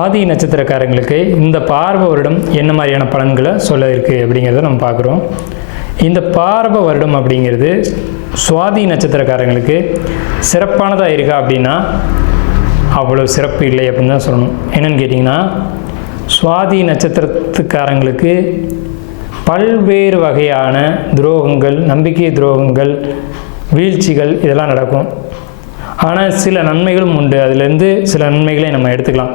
சுவாதி நட்சத்திரக்காரங்களுக்கு இந்த பார்வ வருடம் என்ன மாதிரியான பலன்களை சொல்ல இருக்குது அப்படிங்கிறத நம்ம பார்க்குறோம். இந்த பார்வ வருடம் அப்படிங்கிறது சுவாதி நட்சத்திரக்காரங்களுக்கு சிறப்பானதாக இருக்கா அப்படின்னா அவ்வளோ சிறப்பு இல்லை அப்படின்னு தான் சொல்லணும். என்னென்னு கேட்டிங்கன்னா, சுவாதி நட்சத்திரத்துக்காரங்களுக்கு பல்வேறு வகையான துரோகங்கள், நம்பிக்கை துரோகங்கள், வீழ்ச்சிகள் இதெல்லாம் நடக்கும். ஆனால் சில நன்மைகளும் உண்டு. அதுலேருந்து சில நன்மைகளை நம்ம எடுத்துக்கலாம்.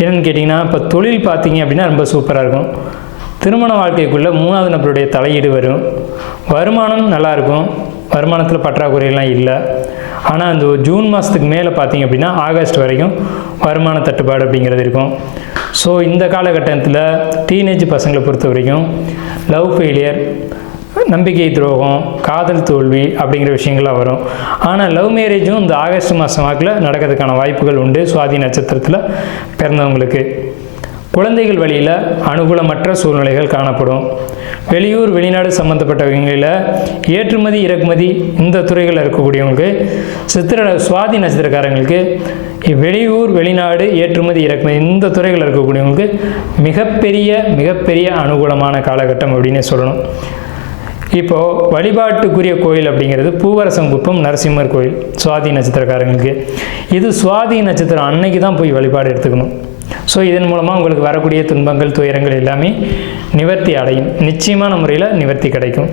என்னென்னு கேட்டிங்கன்னா, இப்போ தொழில் பார்த்தீங்க அப்படின்னா ரொம்ப சூப்பராக இருக்கும். திருமண வாழ்க்கைக்குள்ளே மூணாவது நபருடைய தலையீடு வரும். வருமானம் நல்லாயிருக்கும். வருமானத்தில் பற்றாக்குறையெல்லாம் இல்லை. ஆனால் அந்த ஜூன் மாதத்துக்கு மேலே பார்த்தீங்க அப்படின்னா ஆகஸ்ட் வரைக்கும் வருமான தட்டுப்பாடு அப்படிங்கிறது இருக்கும். ஸோ இந்த காலகட்டத்தில் டீனேஜ் பசங்களை பொறுத்த வரைக்கும் லவ் ஃபெயிலியர், நம்பிக்கை துரோகம், காதல் தோல்வி அப்படிங்கிற விஷயங்கள்லாம் வரும். ஆனால் லவ் மேரேஜும் இந்த ஆகஸ்ட் மாதம் வாக்கில் நடக்கிறதுக்கான வாய்ப்புகள் உண்டு. சுவாதி நட்சத்திரத்தில் பிறந்தவங்களுக்கு குழந்தைகள் வழியில் அனுகூலமற்ற சூழ்நிலைகள் காணப்படும். வெளியூர் வெளிநாடு சம்மந்தப்பட்டவங்களில் ஏற்றுமதி இறக்குமதி இந்த துறைகளில் இருக்கக்கூடியவங்களுக்கு சுவாதி நட்சத்திரக்காரங்களுக்கு வெளியூர் வெளிநாடு ஏற்றுமதி இறக்குமதி இந்த துறைகளில் இருக்கக்கூடியவங்களுக்கு மிகப்பெரிய அனுகூலமான காலகட்டம் அப்படின்னு சொல்லணும். இப்போது வழிபாட்டுக்குரிய கோயில் அப்படிங்கிறது பூவரசங்குப்பம் நரசிம்மர் கோயில் சுவாதி நட்சத்திரக்காரங்களுக்கு. இது சுவாதி நட்சத்திரம் அன்னைக்கு தான் போய் வழிபாடு எடுத்துக்கணும். ஸோ இதன் மூலமாக உங்களுக்கு வரக்கூடிய துன்பங்கள், துயரங்கள் எல்லாமே நிவர்த்தி அடையும். நிச்சயமான முறையில் நிவர்த்தி கிடைக்கும்.